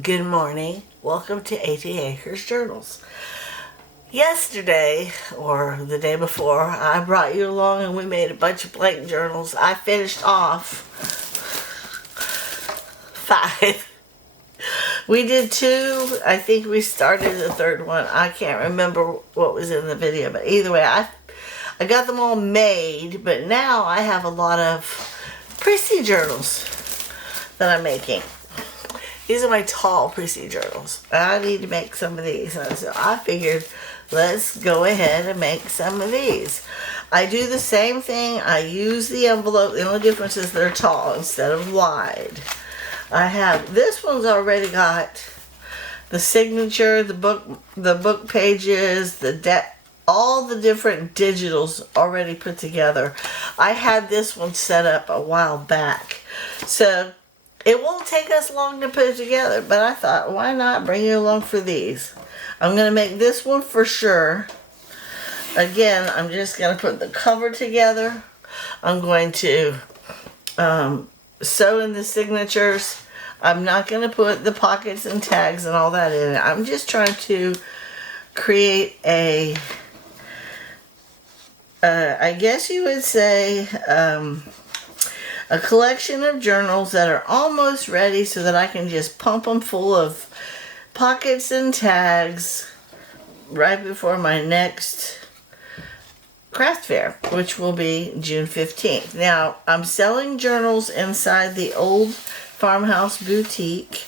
Good morning. Welcome to 18 Acres Journals. Yesterday, or the day before, I brought you along and we made a bunch of blank journals. I finished off 5. We did 2. I think we started the 3rd one. I can't remember what was in the video, but either way, I got them all made, but now I have a lot of Prissy journals that I'm making. These are my Tall Prissy Journals. I need to make some of these. So I figured, let's go ahead and make some of these. I do the same thing. I use the envelope. The only difference is they're tall instead of wide. I have, this one's already got the signature, the book pages, all the different digitals already put together. I had this one set up a while back. So it won't take us long to put it together, but I thought, why not bring you along for these? I'm going to make this one for sure. Again, I'm just going to put the cover together. I'm going to sew in the signatures. I'm not going to put the pockets and tags and all that in it. I'm just trying to create a, I guess you would say, a collection of journals that are almost ready so that I can just pump them full of pockets and tags right before my next craft fair, which will be June 15th. Now, I'm selling journals inside the old farmhouse boutique,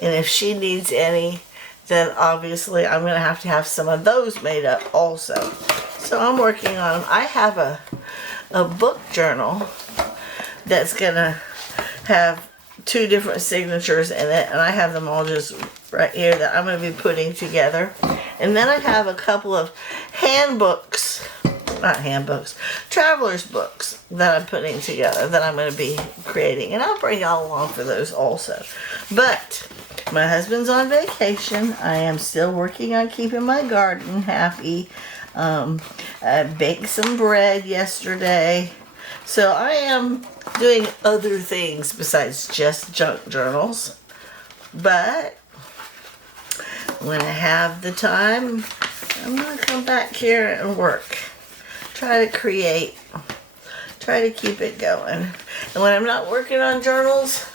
and if she needs any, then obviously I'm going to have some of those made up also. So I'm working on them. I have a book journal that's gonna have 2 different signatures in it, and I have them all just right here that I'm gonna be putting together. And then I have a couple of traveler's books that I'm putting together that I'm gonna be creating, and I'll bring y'all along for those also. But my husband's on vacation. I am still working on keeping my garden happy. I baked some bread yesterday. So I am doing other things besides just junk journals. But when I have the time, I'm going to come back here and work. Try to create. Try to keep it going. And when I'm not working on journals,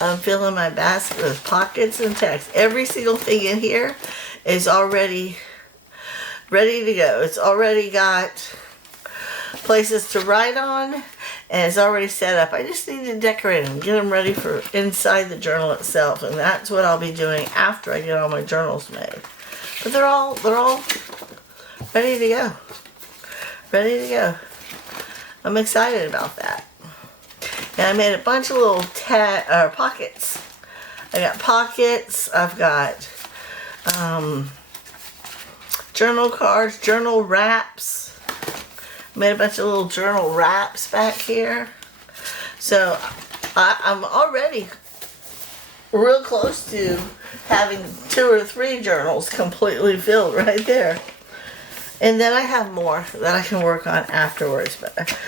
I'm filling my basket with pockets and tags. Every single thing in here is already ready to go. It's already got places to write on, and it's already set up. I just need to decorate them, get them ready for inside the journal itself, and that's what I'll be doing after I get all my journals made. But they're all ready to go. Ready to go. I'm excited about that. And I made a bunch of little pockets. I got pockets. I've got journal cards, journal wraps. Made a bunch of little journal wraps back here. So I'm already real close to having 2 or 3 journals completely filled right there. And then I have more that I can work on afterwards. But,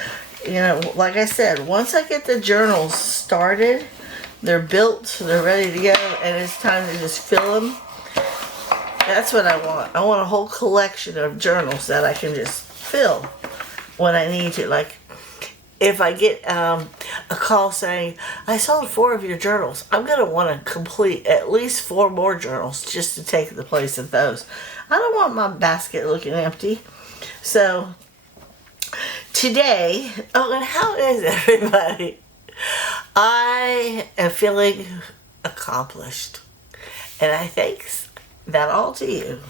you know, like I said, once I get the journals started, they're built, they're ready to go, and it's time to just fill them. That's what I want. I want a whole collection of journals that I can just fill when I need to. Like, if I get a call saying, I sold 4 of your journals, I'm going to want to complete at least 4 more journals just to take the place of those. I don't want my basket looking empty. So, today, oh, and how is everybody? I am feeling accomplished. And I thanks that all to you.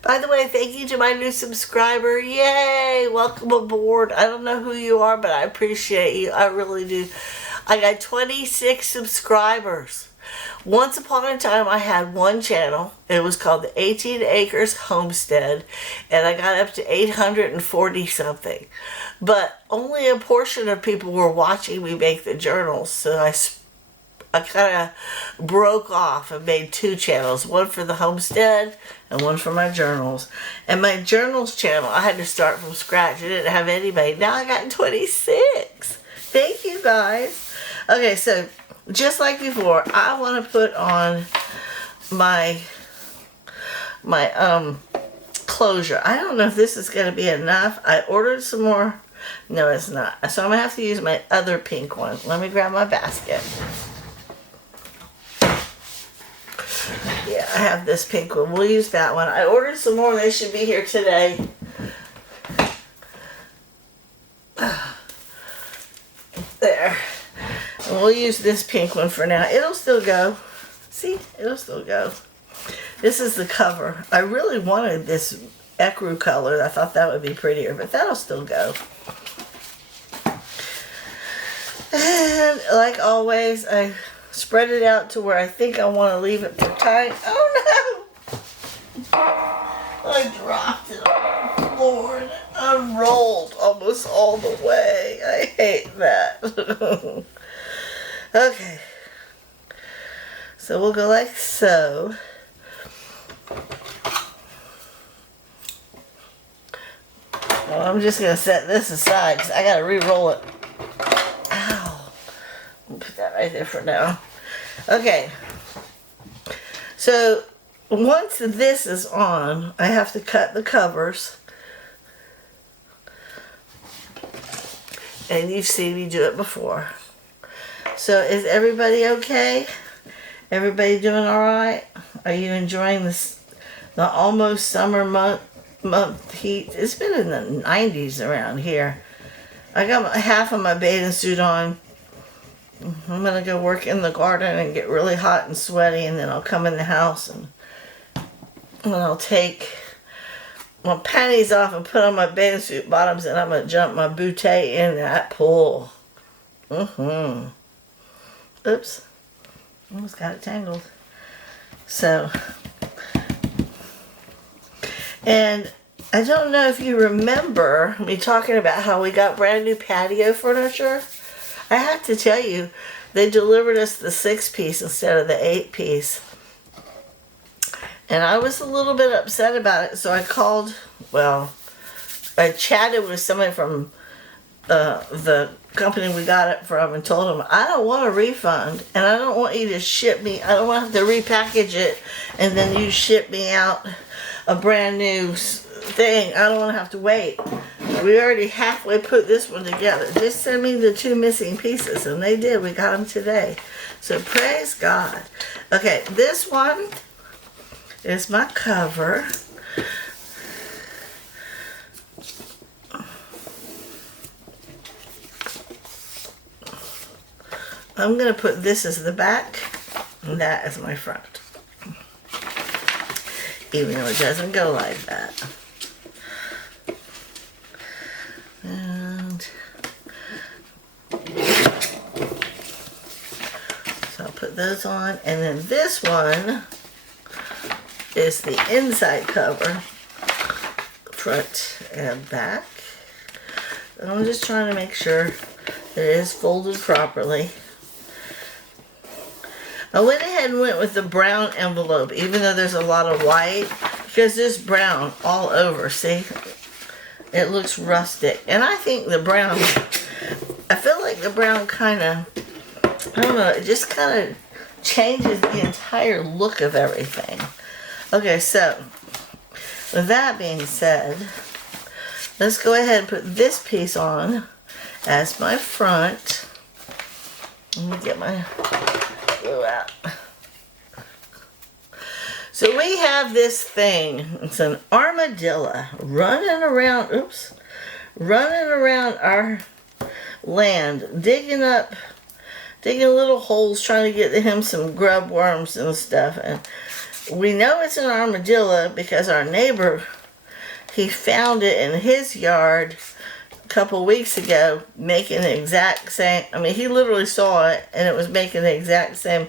By the way, thank you to my new subscriber. Yay! Welcome aboard. I don't know who you are, but I appreciate you. I really do. I got 26 subscribers. Once upon a time, I had one channel. It was called the 18 Acres Homestead, and I got up to 840 something. But only a portion of people were watching me make the journals, so I kind of broke off and made 2 channels, one for the homestead and one for my journals. And my journals channel, I had to start from scratch. I didn't have anybody. Now I got 26. Thank you guys. Okay, so just like before, I want to put on my closure. I don't know if this is going to be enough. I ordered some more. No, it's not. So I'm going to have to use my other pink one. Let me grab my basket. Yeah, I have this pink one. We'll use that one. I ordered some more. They should be here today. There. And we'll use this pink one for now. It'll still go. See? It'll still go. This is the cover. I really wanted this ecru color. I thought that would be prettier, but that'll still go. And like always, I spread it out to where I think I want to leave it for time. Oh no! I dropped it on the floor and it unrolled almost all the way. I hate that. Okay. So we'll go like so. Well, I'm just going to set this aside because I got to re-roll it. Ow. I'll put that right there for now. Okay. So once this is on, I have to cut the covers. And you've seen me do it before. So is everybody okay? Everybody doing all right? Are you enjoying this, the almost summer month heat? It's been in the 90s around here. I got half of my bathing suit on. I'm going to go work in the garden and get really hot and sweaty, and then I'll come in the house and I'll take my panties off and put on my bathing suit bottoms, and I'm going to jump my bootay in that pool. Oops. Almost got it tangled. So, and I don't know if you remember me talking about how we got brand new patio furniture. I have to tell you, they delivered us the 6-piece instead of the 8-piece. And I was a little bit upset about it, so I called, I chatted with somebody from the company we got it from and told them, I don't want a refund, and I don't want you to ship me, I don't want to have to repackage it and then you ship me out a brand new thing. I don't want to have to wait. We already halfway put this one together. Just send me the 2 missing pieces, and they did. We got them today. So praise God. Okay, this one is my cover. I'm going to put this as the back and that as my front. Even though it doesn't go like that. And so I'll put those on. And then this one is the inside cover. Front and back. And I'm just trying to make sure that it is folded properly. I went ahead and went with the brown envelope, even though there's a lot of white, because there's brown all over, see? It looks rustic. And I think the brown, I feel like the brown kind of, I don't know, it just kind of changes the entire look of everything. Okay, so, with that being said, let's go ahead and put this piece on as my front. Let me get my glue out. So we have this thing. It's an armadillo running around our land, digging little holes, trying to get him some grub worms and stuff. And we know it's an armadillo because our neighbor, he found it in his yard a couple weeks ago, making the exact same, he literally saw it and it was making the exact same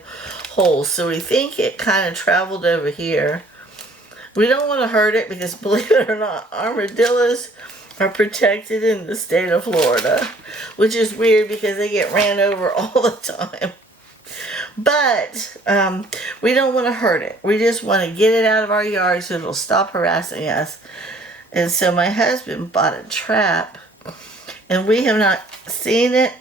holes. So we think it kind of traveled over here. We don't want to hurt it because, believe it or not, armadillos are protected in the state of Florida, which is weird because they get ran over all the time. But we don't want to hurt it. We just want to get it out of our yard so it'll stop harassing us. And so my husband bought a trap, and we have not seen it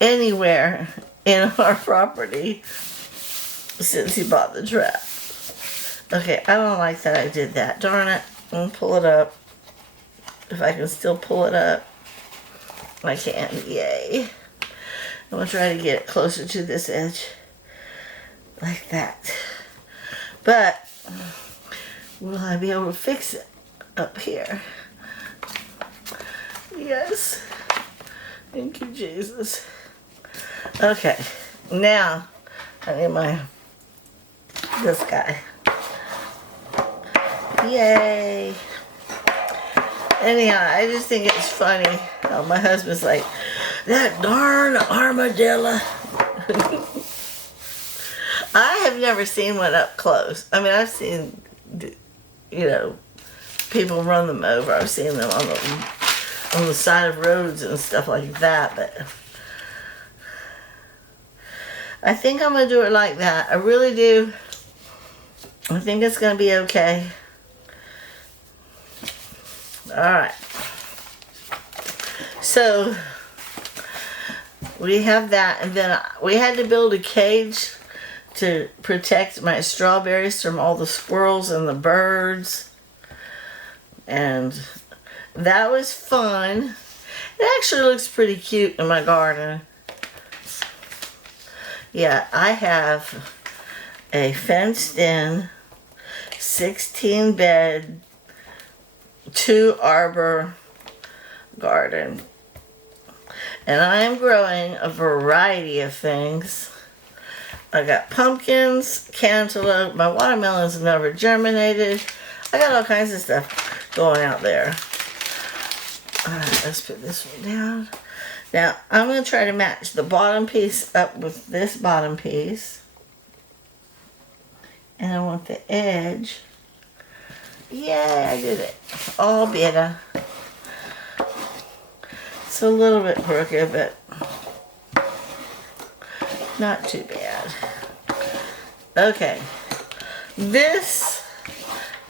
anywhere in our property since he bought the trap. Okay, I don't like that I did that. Darn it. I'm going to pull it up. If I can still pull it up. I can. Yay. I'm going to try to get it closer to this edge. Like that. But, will I be able to fix it up here? Yes. Thank you, Jesus. Okay. Now, I need this guy. Yay. Anyhow, I just think it's funny how my husband's like, that darn armadillo. I have never seen one up close. I mean, I've seen, people run them over. I've seen them on the side of roads and stuff like that, but I think I'm going to do it like that. I really do. I think it's going to be okay. Alright. So, we have that, and then we had to build a cage to protect my strawberries from all the squirrels and the birds. And that was fun. It actually looks pretty cute in my garden. Yeah, I have a fenced-in 16-bed 2-arbor garden. And I am growing a variety of things. I got pumpkins, cantaloupe, my watermelons never germinated. I got all kinds of stuff going out there. Alright, let's put this one down. Now, I'm going to try to match the bottom piece up with this bottom piece. And I want the edge. Yay, I did it. All better. It's a little bit crooked, but not too bad. Okay. This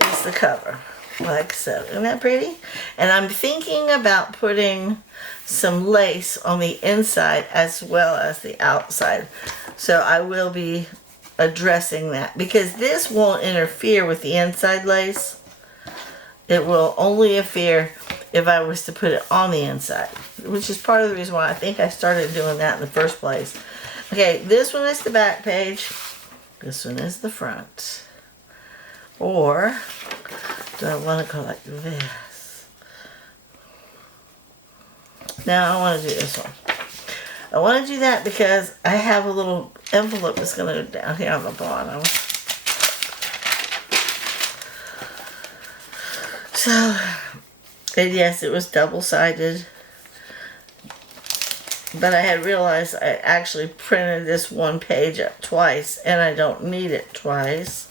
is the cover. Like so. Isn't that pretty? And I'm thinking about putting some lace on the inside as well as the outside. So I will be addressing that. Because this won't interfere with the inside lace. It will only interfere if I was to put it on the inside. Which is part of the reason why I think I started doing that in the first place. Okay, this one is the back page. This one is the front. Or do I want to go like this? Now I want to do this one. I want to do that because I have a little envelope that's going to go down here on the bottom. So, and yes, it was double-sided. But I had realized I actually printed this one page up twice, and I don't need it twice.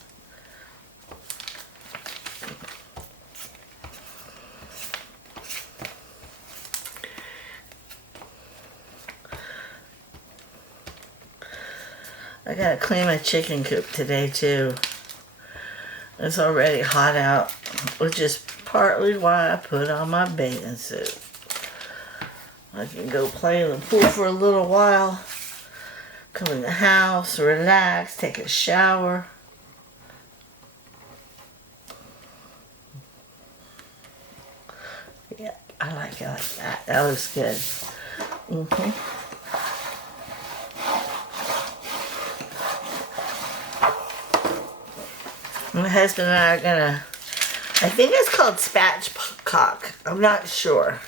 I gotta clean my chicken coop today too. It's already hot out, which is partly why I put on my bathing suit. I can go play in the pool for a little while, come in the house, relax, take a shower. Yeah, I like it like that. That looks good. My husband and I are gonna, I think it's called spatchcock. I'm not sure.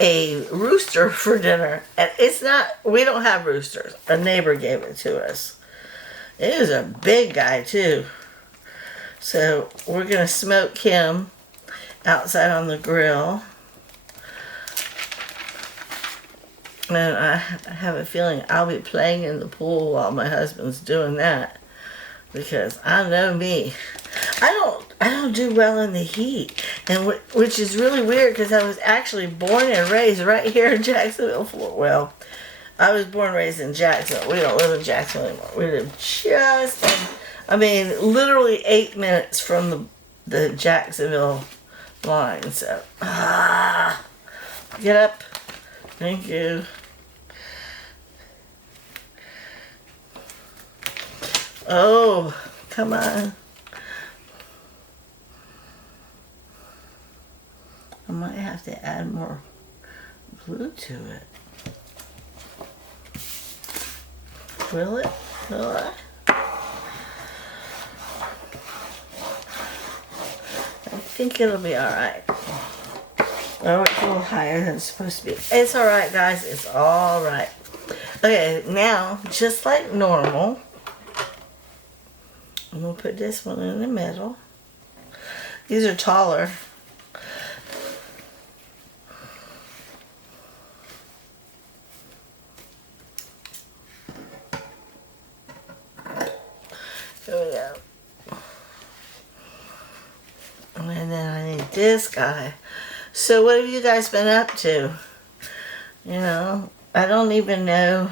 A rooster for dinner. And it's not, we don't have roosters. A neighbor gave it to us. It is a big guy too. So we're gonna smoke him outside on the grill. And I have a feeling I'll be playing in the pool while my husband's doing that. Because I know me. I don't do well in the heat. And which is really weird because I was actually born and raised right here in Jacksonville, Florida. Well, I was born and raised in Jacksonville. We don't live in Jacksonville anymore. We live just, literally 8 minutes from the Jacksonville line. So, get up, Thank you. Oh, come on. I might have to add more glue to it. Will it? Will I? I think it'll be alright. Oh, it's a little higher than it's supposed to be. It's alright, guys. It's alright. Okay, now, just like normal, I'm going to put this one in the middle. These are taller. There we go. And then I need this guy. So what have you guys been up to? You know, I don't even know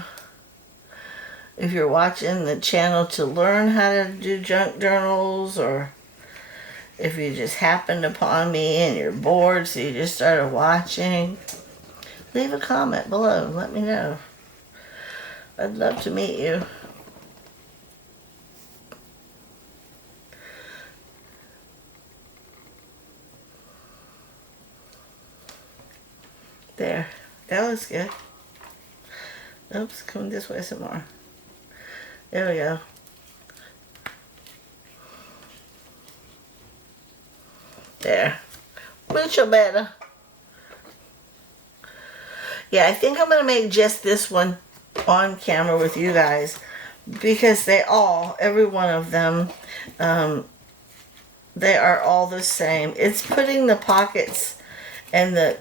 if you're watching the channel to learn how to do junk journals, or if you just happened upon me and you're bored so you just started watching. Leave a comment below. Let me know. I'd love to meet you. There. That looks good. Oops, come this way some more. There we go. There. Mucho better. Yeah, I think I'm going to make just this one on camera with you guys, because every one of them, they are all the same. It's putting the pockets and the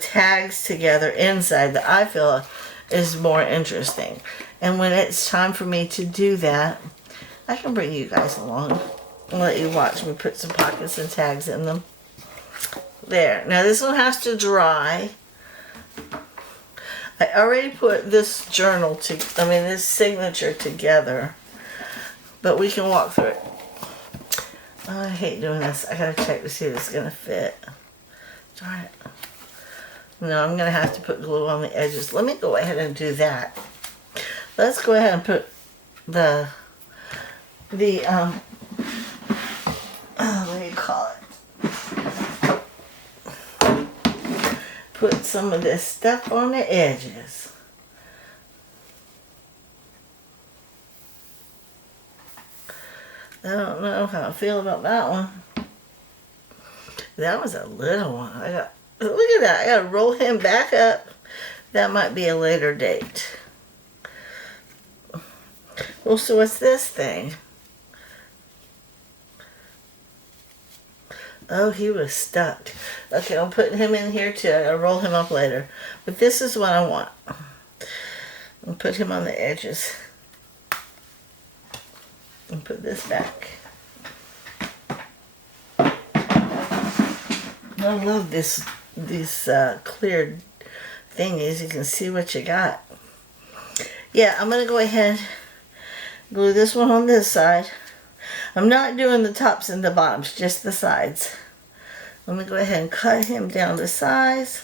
tags together inside that I feel is more interesting. And when it's time for me to do that, I can bring you guys along and let you watch me put some pockets and tags in them. There. Now this one has to dry. I already put this this signature together, but we can walk through it. Oh, I hate doing this. I gotta check to see if it's gonna fit. Darn it. No, I'm gonna have to put glue on the edges. Let me go ahead and do that. Let's go ahead and put what do you call it? Put some of this stuff on the edges. I don't know how I feel about that one. That was a little one. Look at that. I gotta roll him back up. That might be a later date. Well, so what's this thing? Oh, he was stuck. Okay, I'm putting him in here too. I gotta roll him up later. But this is what I want. I'll put him on the edges. And put this back. I love these clear thingies. You can see what you got. Yeah, I'm gonna go ahead, glue this one on this side. I'm not doing the tops and the bottoms, just the sides. Let me go ahead and cut him down to size.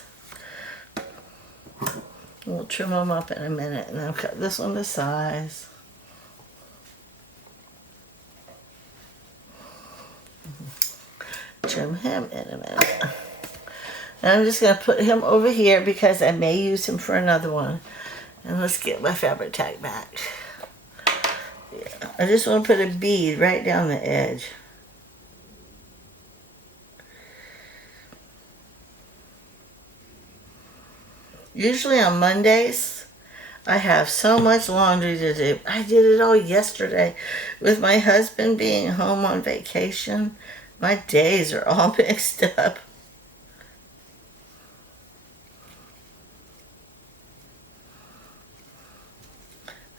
We'll trim him up in a minute, and I'll cut this one to size. Trim him in a minute. And I'm just going to put him over here because I may use him for another one. And let's get my fabric tag back. Yeah, I just want to put a bead right down the edge. Usually on Mondays, I have so much laundry to do. I did it all yesterday. With my husband being home on vacation, my days are all mixed up.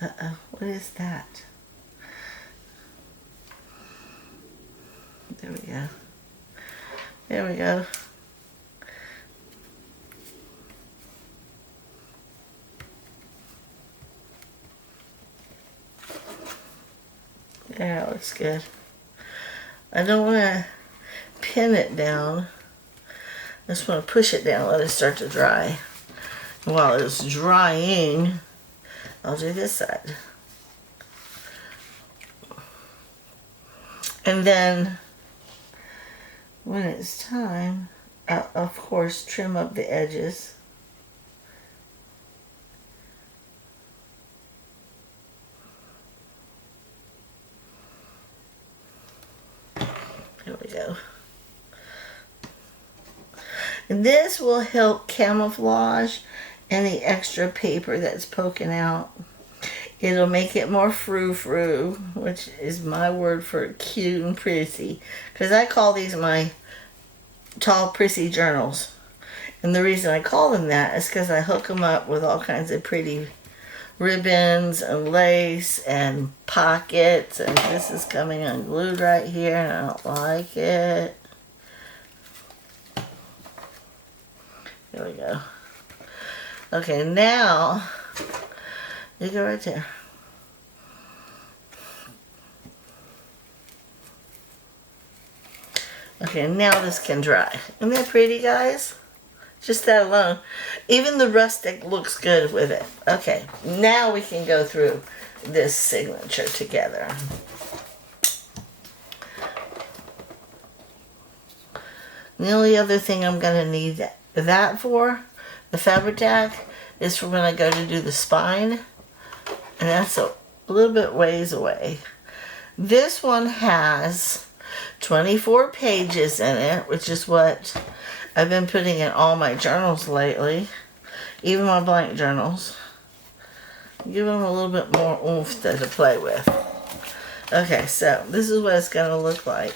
Uh-oh, what is that? There we go. There we go. There, that looks good. I don't want to pin it down. I just want to push it down, let it start to dry. while it's drying, I'll do this side. And then when it's time, I'll, of course, trim up the edges. There we go. And this will help camouflage any extra paper that's poking out. It'll make it more frou-frou, which is my word for cute and pretty. Because I call these my Tall Prissy Journals. And the reason I call them that is because I hook them up with all kinds of pretty ribbons and lace and pockets. And this is coming unglued right here, and I don't like it. There we go. Okay, now you go right there. Okay, now this can dry. Isn't that pretty, guys? Just that alone. Even the rustic looks good with it. Okay, now we can go through this signature together. The only other thing I'm going to need that for, the fabric tack, is for when I go to do the spine. And that's a little bit ways away. This one has 24 pages in it, which is what I've been putting in all my journals lately, even my blank journals. Give them a little bit more oomph to play with. Okay, so this is what it's going to look like.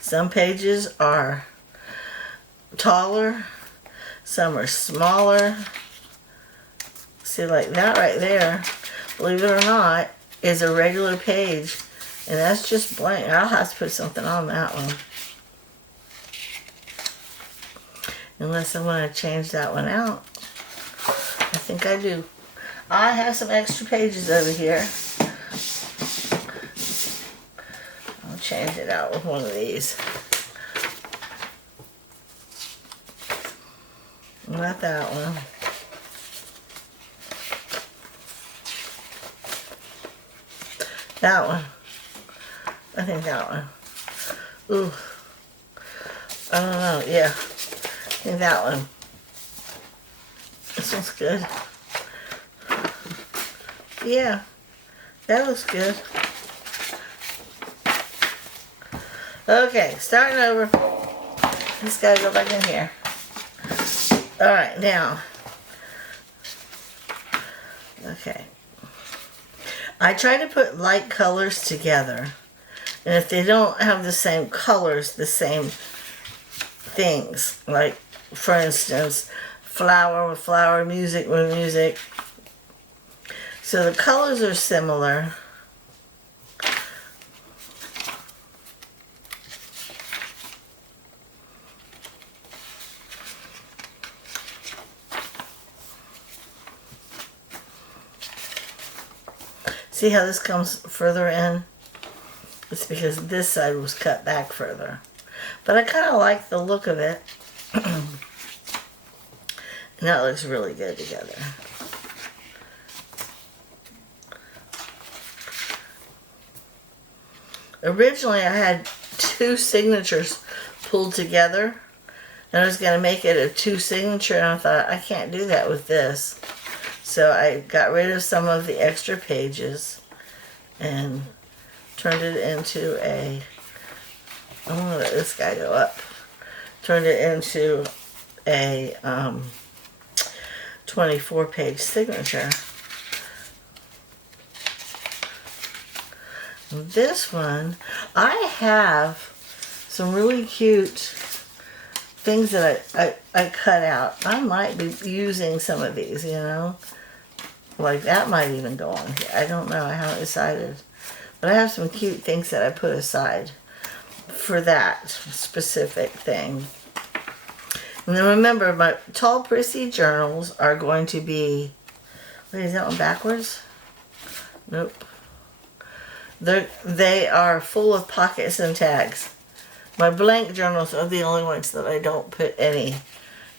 Some pages are taller, some are smaller. See, like that right there, believe it or not, is a regular page, and that's just blank. I'll have to put something on that one, unless I want to change that one out. I think I do. I have some extra pages over here. I'll change it out with one of these. Not that one. That one. I think that one. Ooh. I don't know. Yeah. I think that one. This one's good. Yeah. That looks good. Okay. Starting over. Just gotta go back in here. Alright. Now. Okay. I try to put light colors together, and if they don't have the same colors, the same things, like for instance, flower with flower, music with music, so the colors are similar, see how this comes further in? It's because this side was cut back further. But I kind of like the look of it. And that looks really good together. Originally I had two signatures pulled together, and I was going to make it a two signature, and I thought I can't do that with this. So I got rid of some of the extra pages and turned it into a, I'm going to let this guy go up, turned it into a 24-page signature. This one, I have some really cute things that I cut out. I might be using some of these, you know. Like that might even go on here. I don't know. I haven't decided. But I have some cute things that I put aside for that specific thing. And then remember, my Tall Prissy Journals are going to be... Wait, is that one backwards? Nope. They are full of pockets and tags. My blank journals are the only ones that I don't put any,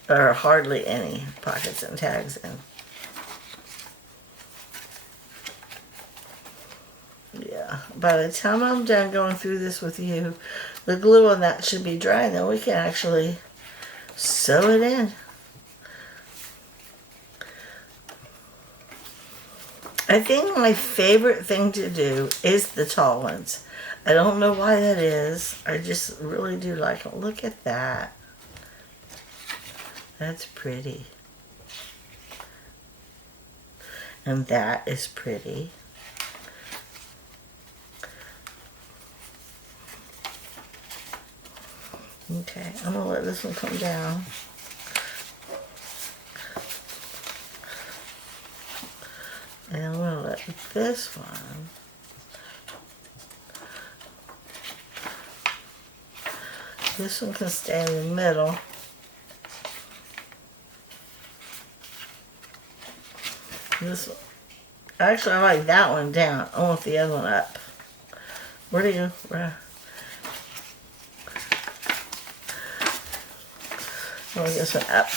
or hardly any, pockets and tags in. Yeah, by the time I'm done going through this with you, the glue on that should be dry, and then we can actually sew it in. I think my favorite thing to do is the tall ones. I don't know why that is. I just really do like them. Look at that. That's pretty. And that is pretty. Okay, I'm going to let this one come down. And I'm going to let this one can stay in the middle. This one, actually I like that one down. I want the other one up. Where do you, I want this one up.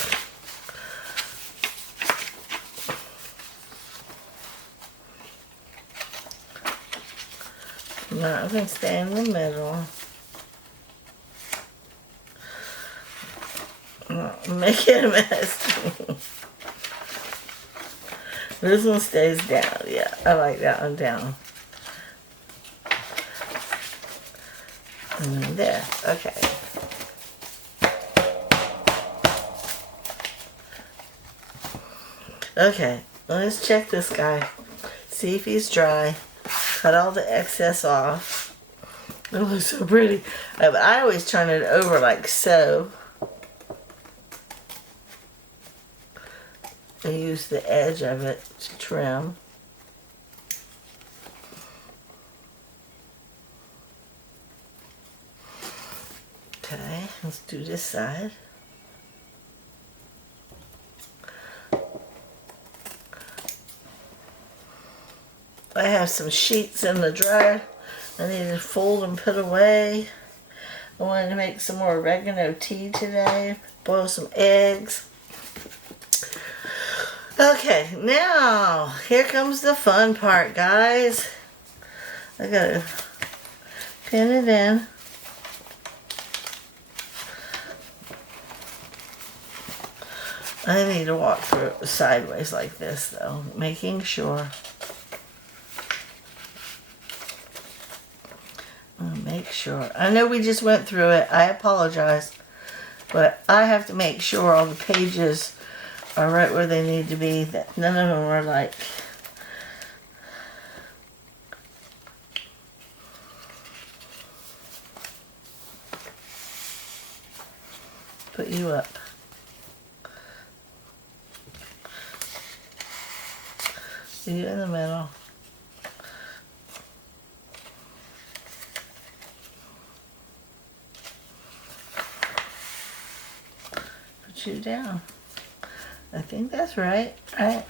Now I can stay in the middle. Make it a mess. This one stays down. Yeah, I like that one down. And then there. Okay. Okay, let's check this guy. See if he's dry. Cut all the excess off. It looks so pretty. But I always turn it over like so. I use the edge of it to trim. Okay, let's do this side. I have some sheets in the dryer I need to fold and put away. I wanted to make some more oregano tea today. Boil some eggs. Okay, now here comes the fun part, guys. I gotta pin it in. I need to walk through it sideways like this though, making sure. Make sure. I know we just went through it. I apologize. But I have to make sure all the pages are right where they need to be. That none of them are like... Put you up. You in the middle. You down. I think that's right. Right?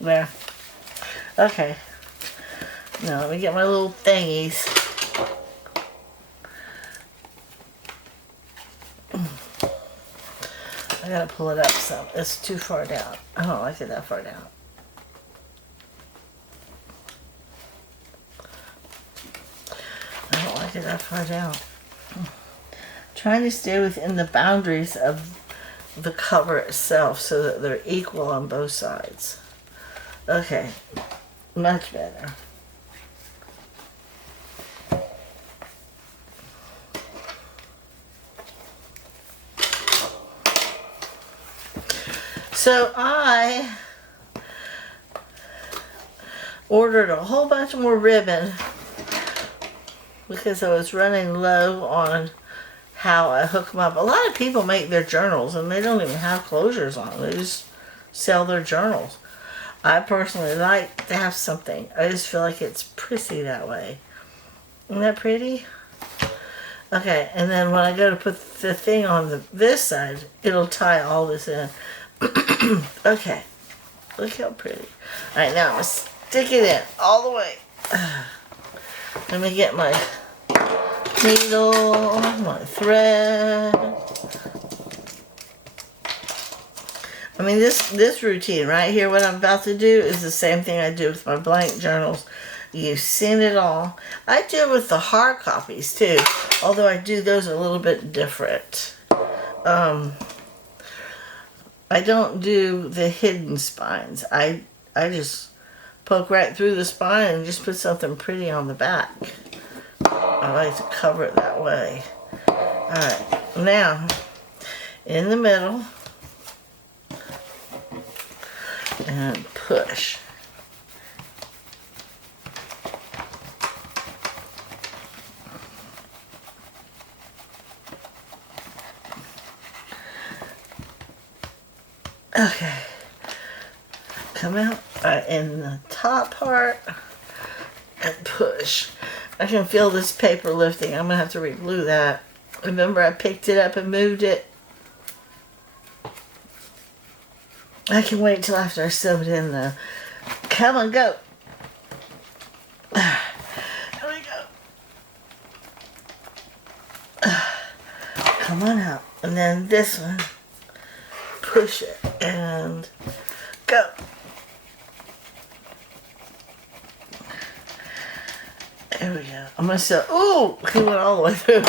There. Okay. Now let me get my little thingies. I gotta pull it up some. It's too far down. I don't like it that far down. That far down. Trying to stay within the boundaries of the cover itself so that they're equal on both sides. Okay, much better. So I ordered a whole bunch more ribbon because I was running low on how I hook them up. A lot of people make their journals and they don't even have closures on them. They just sell their journals. I personally like to have something. I just feel like it's prissy that way. Isn't that pretty? Okay, and then when I go to put the thing on this side, it'll tie all this in. Okay, look how pretty. Alright, now I'm going to stick it in all the way. Let me get my needle, my thread. I mean, this routine right here, what I'm about to do, is the same thing I do with my blank journals. You've seen it all. I do it with the hard copies too, although I do those a little bit different. I don't do the hidden spines. I just poke right through the spine and just put something pretty on the back. I like to cover it that way. Alright, now in the middle and push. Okay, come out in the top part and push. I can feel this paper lifting. I'm going to have to re-glue that. Remember, I picked it up and moved it. I can wait till after I sew it in though. Come on, go. Here we go. Come on out. And then this one. Push it and go. There we go. I'm going to sew. Ooh, he went all the way through.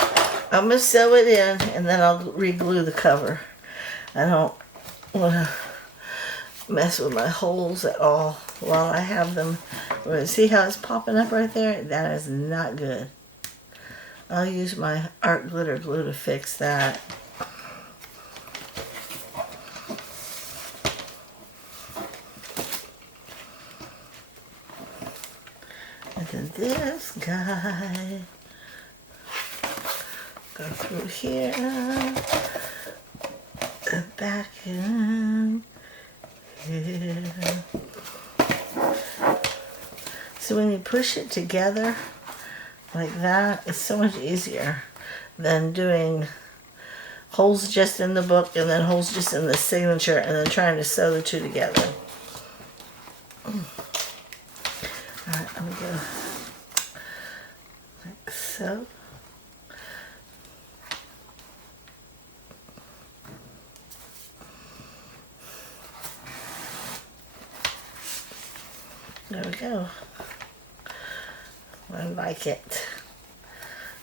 I'm going to sew it in and then I'll re-glue the cover. I don't want to mess with my holes at all while I have them. See how it's popping up right there? That is not good. I'll use my art glitter glue to fix that. And then this guy, go through here, and back in here. So when you push it together like that, it's so much easier than doing holes just in the book and then holes just in the signature and then trying to sew the two together. Alright, I'm going to go like so. There we go. I like it.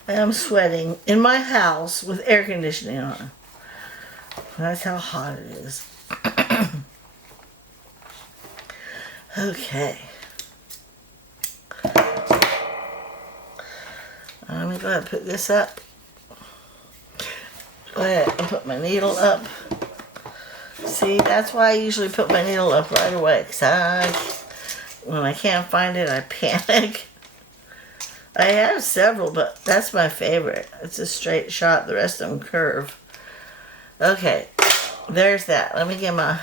I am sweating in my house with air conditioning on. That's how hot it is. Okay. I'm going to go ahead and put this up. Go ahead and put my needle up. See, that's why I usually put my needle up right away. Because when I can't find it, I panic. I have several, but that's my favorite. It's a straight shot. The rest of them curve. Okay, there's that. Let me get my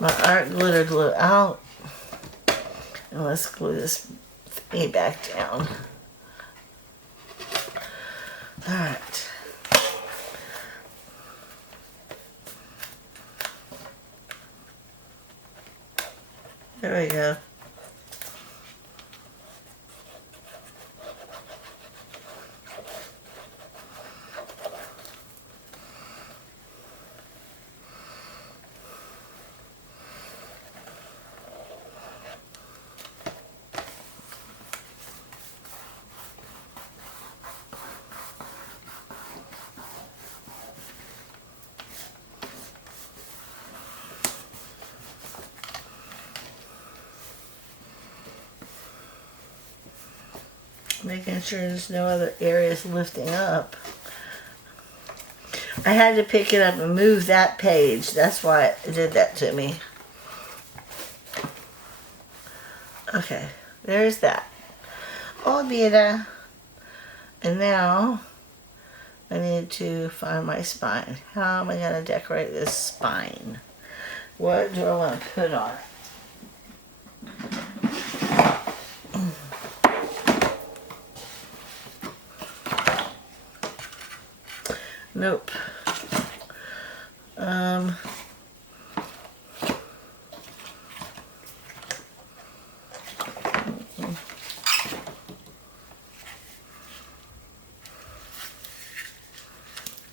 art glitter glue out. And let's glue this thingy back down. Alright. There we go. Making sure there's no other areas lifting up. I had to pick it up and move that page. That's why it did that to me. Okay, there's that. Oh, Beta. And now I need to find my spine. How am I going to decorate this spine? What do I want to put on it? Nope.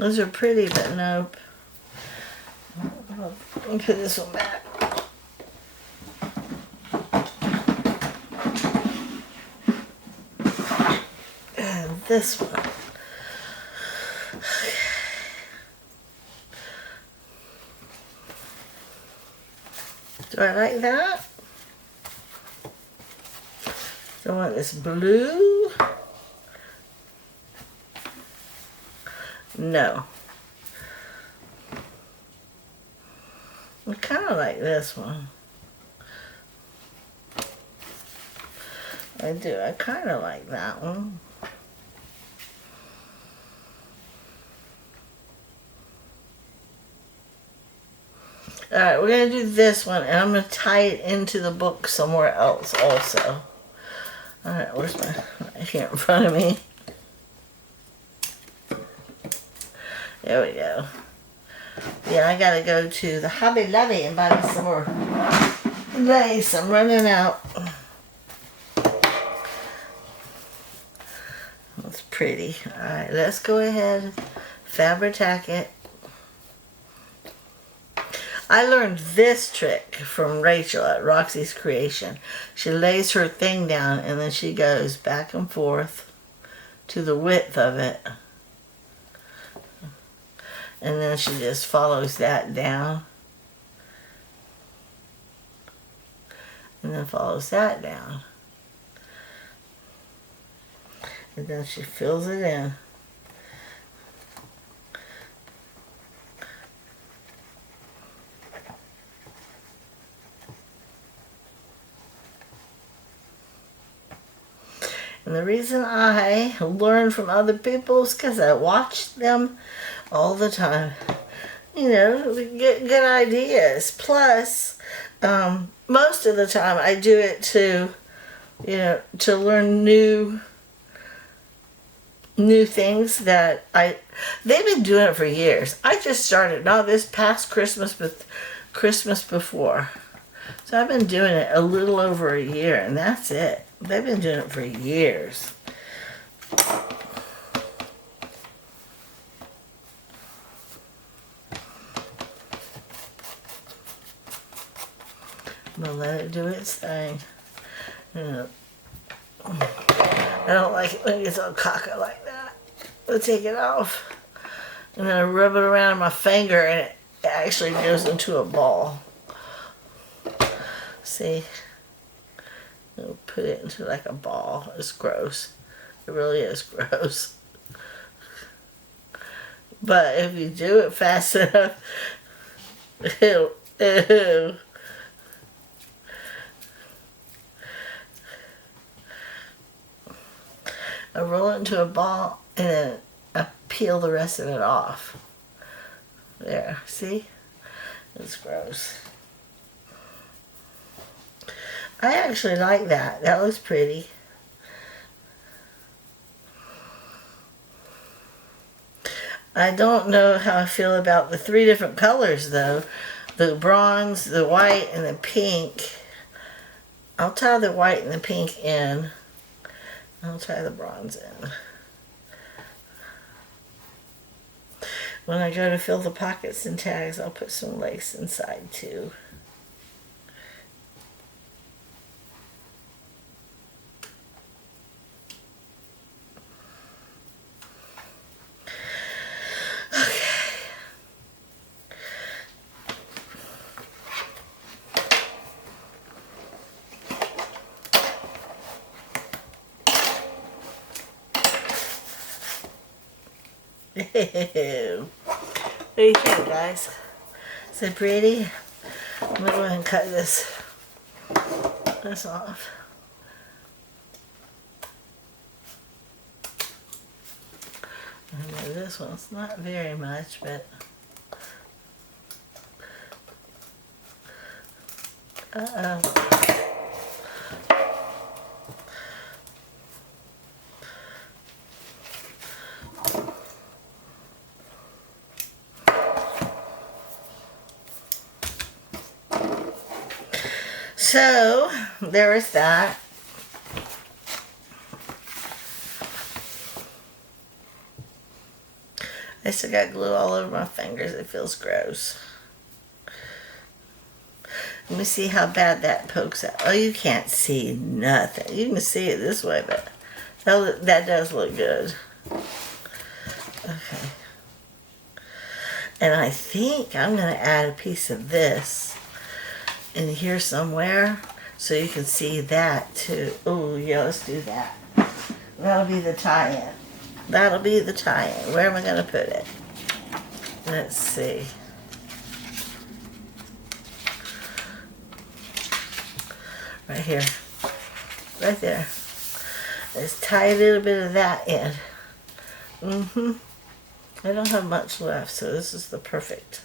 Those are pretty, but nope. Let me put this one back. And this one. Do I like that? Do I want this blue? No. I kind of like this one. I do. I kind of like that one. Alright, we're going to do this one, and I'm going to tie it into the book somewhere else also. Alright, where's my... right here in front of me. There we go. Yeah, I got to go to the Hobby Lobby and buy me some more lace. I'm running out. That's pretty. Alright, let's go ahead, Fabri-Tac it. I learned this trick from Rachel at Roxy's Creation. She lays her thing down and then she goes back and forth to the width of it. And then she just follows that down. And then follows that down. And then she fills it in. And the reason I learn from other people is because I watch them all the time. You know, get good ideas. Plus, most of the time I do it to, you know, to learn new things that they've been doing it for years. I just started, not this past Christmas, but Christmas before. So I've been doing it a little over a year, and that's it. They've been doing it for years. I'm gonna let it do its thing. I don't like it when it gets all cocky like that. I'll take it off. And then I rub it around my finger and it actually goes into a ball. See? I'll put it into like a ball. It's gross. It really is gross. But if you do it fast enough, ew. I roll it into a ball and then I peel the rest of it off. There, see? It's gross. I actually like that. That looks pretty. I don't know how I feel about the 3 different colors though. The bronze, the white, and the pink. I'll tie the white and the pink in. I'll tie the bronze in. When I go to fill the pockets and tags, I'll put some lace inside too. What do you think, guys? Is it pretty? I'm going to go ahead and cut this off. And this one's not very much, but so there is that. I still got glue all over my fingers. It feels gross. Let me see how bad that pokes out. Oh, you can't see nothing. You can see it this way, but that does look good. Okay. And I think I'm going to add a piece of this in here somewhere so you can see that too. Oh, yeah, let's do that. That'll be the tie-in. That'll be the tie-in. Where am I going to put it? Let's see. Right here. Right there. Let's tie a little bit of that in. I don't have much left, so this is the perfect.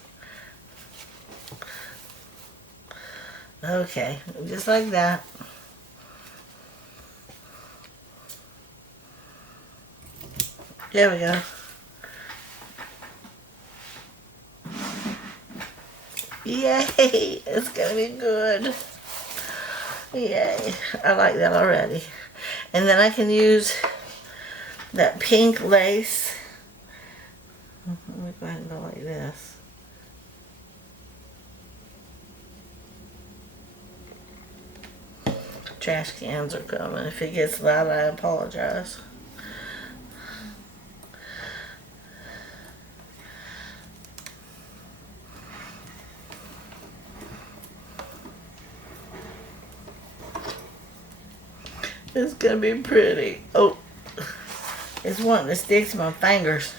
Okay, just like that. There we go. Yay! It's gonna be good. Yay! I like that already. And then I can use that pink lace. Let me go ahead and go like this. Trash cans are coming. If it gets loud, I apologize. It's gonna be pretty. Oh, it's wanting to stick to my fingers.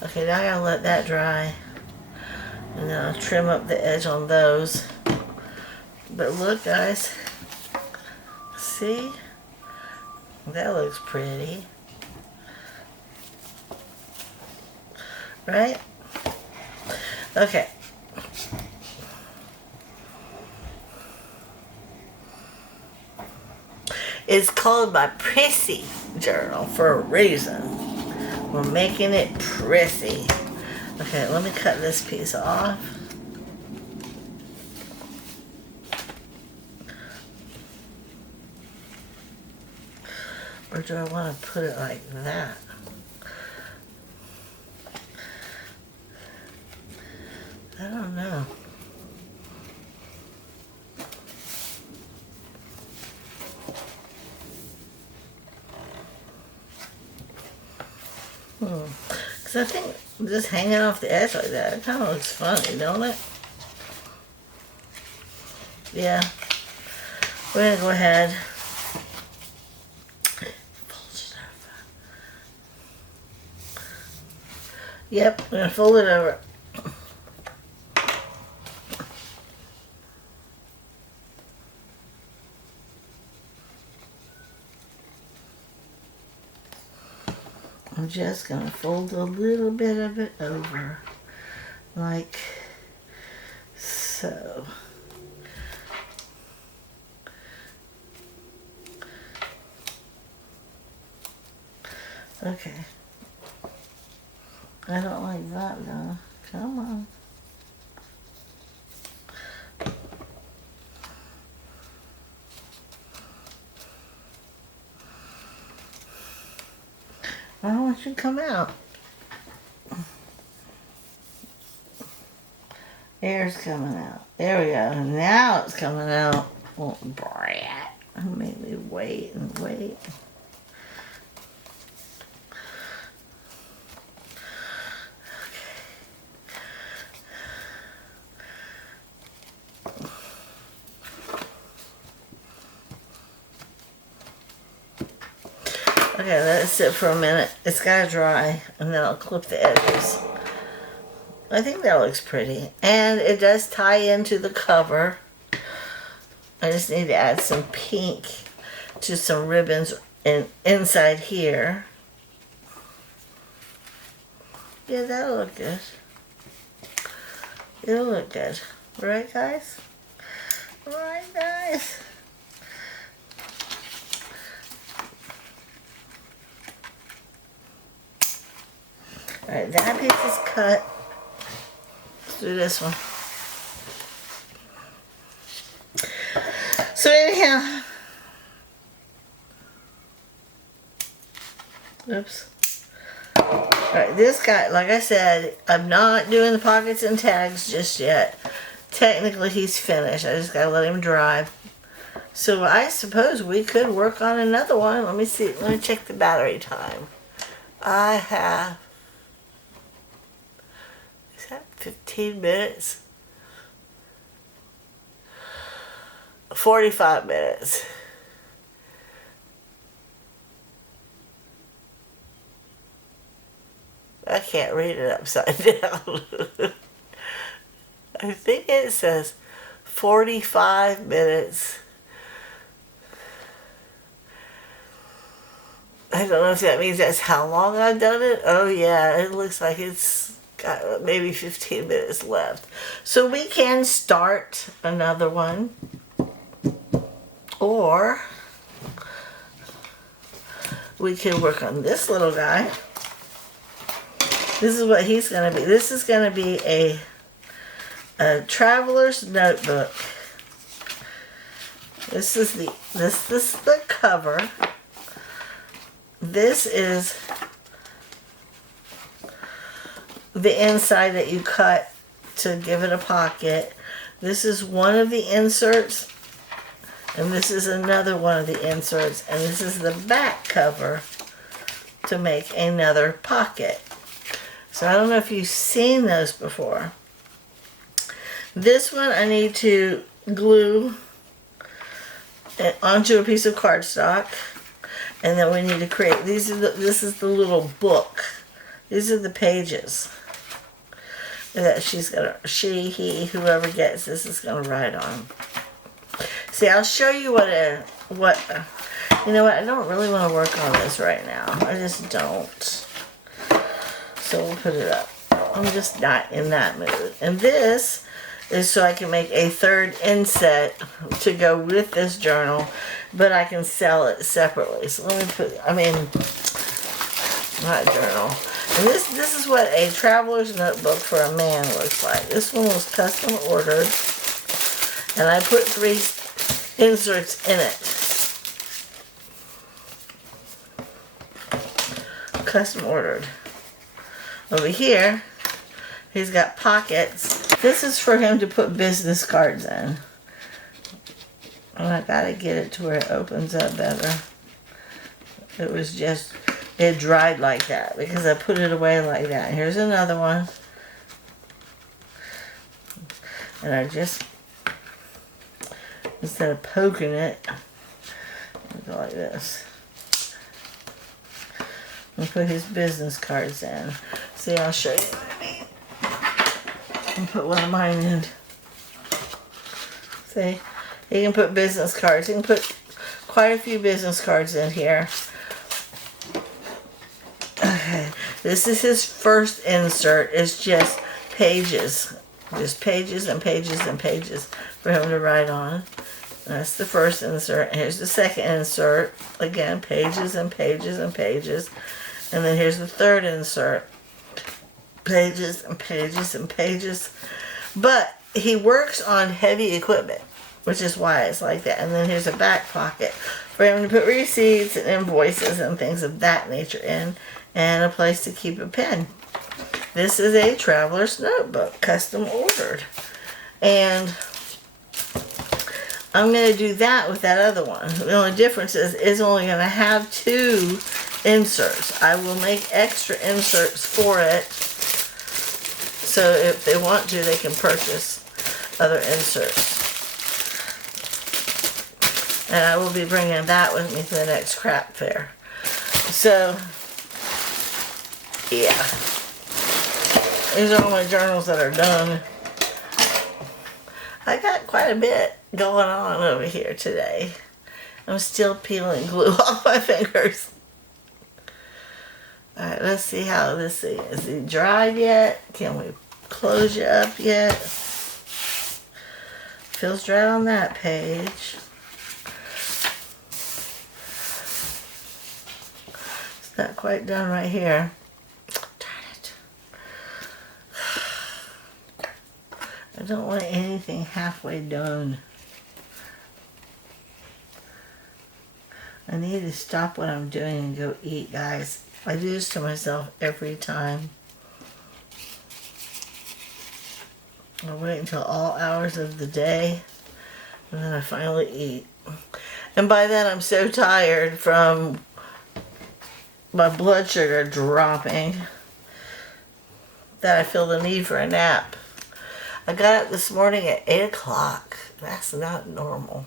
Okay, now I gotta let that dry. And then I'll trim up the edge on those. But look, guys. See? That looks pretty. Right? Okay. It's called my Prissy Journal for a reason. We're making it prissy. Okay, let me cut this piece off. Or do I want to put it like that? I don't know. Because I think just hanging off the edge like that, it kind of looks funny, don't it? Yeah. We're going to go ahead. Fold it over. Yep, we're going to fold it over. I'm just going to fold a little bit of it over, like so. Okay. I don't like that though. Come on. I don't want you to come out. Air's coming out. There we go. Now it's coming out. Oh, brat. Make me wait and wait. Okay, let it sit for a minute. It's gotta dry, and then I'll clip the edges. I think that looks pretty. And it does tie into the cover. I just need to add some pink to some ribbons inside here. Yeah, that'll look good. It'll look good. Right, guys? Right, guys? Alright, that piece is cut. Let's do this one. So anyhow, Oops. Alright, this guy, like I said, I'm not doing the pockets and tags just yet. Technically, he's finished. I just gotta let him dry. So I suppose we could work on another one. Let me see. Let me check the battery time. I have... Is that 15 minutes? 45 minutes. I can't read it upside down. I think it says 45 minutes. I don't know if that means that's how long I've done it. Oh yeah, it looks like it's got maybe 15 minutes left. So we can start another one. Or we can work on this little guy. This is what he's going to be. This is going to be a traveler's notebook. This is the cover. This is the inside that you cut to give it a pocket. This is one of the inserts, and this is another one of the inserts, and this is the back cover to make another pocket. So I don't know if you've seen those before. This one I need to glue it onto a piece of cardstock, and then we need to create this is the little book. These are the pages that he, whoever gets this is gonna write on. See, I'll show you what you know what, I don't really want to work on this right now. I just don't. So we'll put it up. I'm just not in that mood. And this is so I can make a third inset to go with this journal, but I can sell it separately. So let me not journal. And this is what a traveler's notebook for a man looks like. This one was custom ordered, and I put 3 inserts in it. Custom ordered. Over here, he's got pockets. This is for him to put business cards in. And I gotta get it to where it opens up better. It dried like that because I put it away like that. Here's another one. And I just, instead of poking it, I go like this. And put his business cards in. See, I'll show you what I mean. And put one of mine in. See, he can put business cards. He can put quite a few business cards in here. Okay, this is his first insert. It's just pages. Just pages and pages and pages for him to write on. That's the first insert. Here's the second insert. Again, pages and pages and pages. And then here's the third insert. Pages and pages and pages. But he works on heavy equipment, which is why it's like that. And then here's a back pocket for him to put receipts and invoices and things of that nature in, and a place to keep a pen. This is a traveler's notebook, custom ordered. And I'm going to do that with that other one. The only difference is it's only going to have 2 inserts. I will make extra inserts for it, so if they want to, they can purchase other inserts. And I will be bringing that with me to the next craft fair. So, yeah. These are all my journals that are done. I got quite a bit going on over here today. I'm still peeling glue off my fingers. Alright, let's see how this thing is. Is it dried yet? Can we close you up yet? Feels dry on that page. It's not quite done right here. Darn it. I don't want anything halfway done. I I need to stop what I'm doing and go eat, guys. I do this to myself every time. I wait until all hours of the day, and then I finally eat. And by then I'm so tired from my blood sugar dropping that I feel the need for a nap. I got up this morning at 8 o'clock. That's not normal.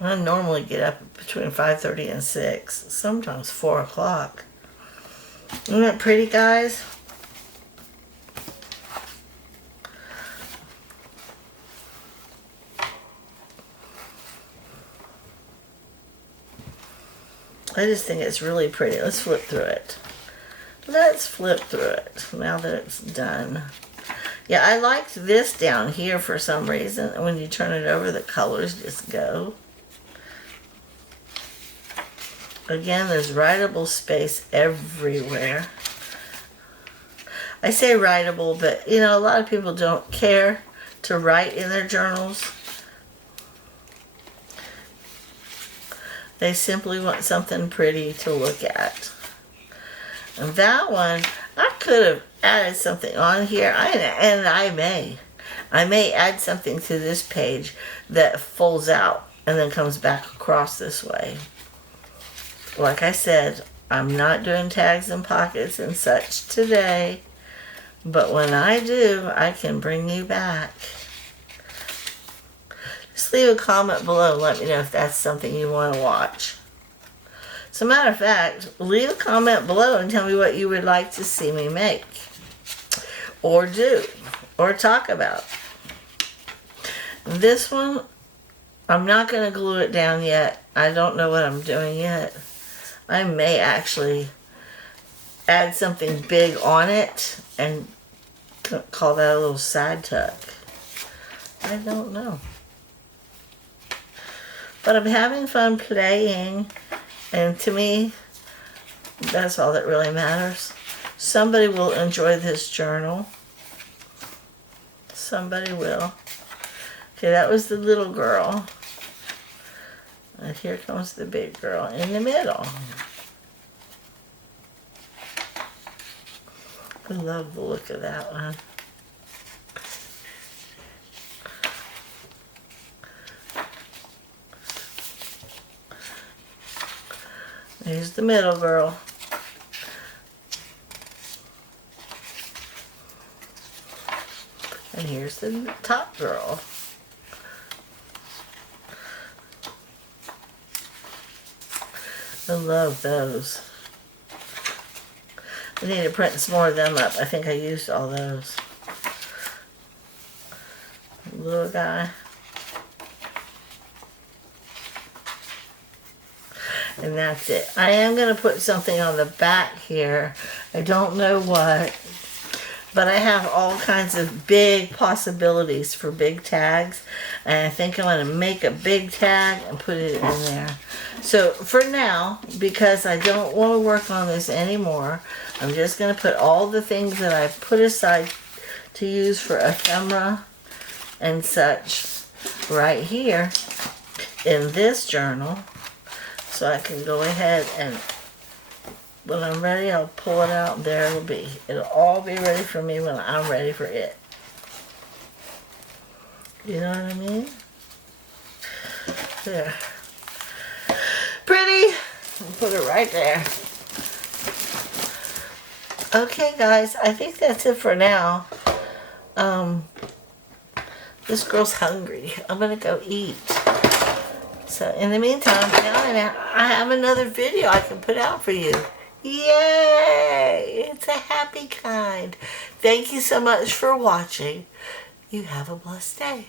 I normally get up between 5:30 and 6, sometimes 4 o'clock. Isn't that pretty, guys? I just think it's really pretty. Let's flip through it. Let's flip through it now that it's done. Yeah, I liked this down here for some reason. And when you turn it over, the colors just go. Again, there's writable space everywhere. I say writable, but you know, a lot of people don't care to write in their journals. They simply want something pretty to look at. And that one, I could have added something on here, and I may add something to this page that folds out and then comes back across this way. Like I said, I'm not doing tags and pockets and such today, but when I do, I can bring you back. Just leave a comment below and let me know if that's something you want to watch. As a matter of fact, leave a comment below and tell me what you would like to see me make, or do, or talk about. This one, I'm not going to glue it down yet. I don't know what I'm doing yet. I may actually add something big on it and call that a little side tuck. I don't know. But I'm having fun playing, and to me, that's all that really matters. Somebody will enjoy this journal. Somebody will. Okay, that was the little girl. And here comes the big girl in the middle. I love the look of that one. Here's the middle girl. And here's the top girl. I love those. I need to print some more of them up. I think I used all those. Little guy. And that's it. I am going to put something on the back here. I don't know what. But I have all kinds of big possibilities for big tags. And I think I'm going to make a big tag and put it in there. So for now, because I don't want to work on this anymore, I'm just going to put all the things that I put aside to use for ephemera and such right here in this journal. So I can go ahead and when I'm ready, I'll pull it out. There it'll be. It'll all be ready for me when I'm ready for it. You know what I mean? There. Pretty. I'll put it right there. Okay, guys. I think that's it for now. This girl's hungry. I'm going to go eat. So in the meantime, now I have another video I can put out for you. Yay! It's a happy kind. Thank you so much for watching. You have a blessed day.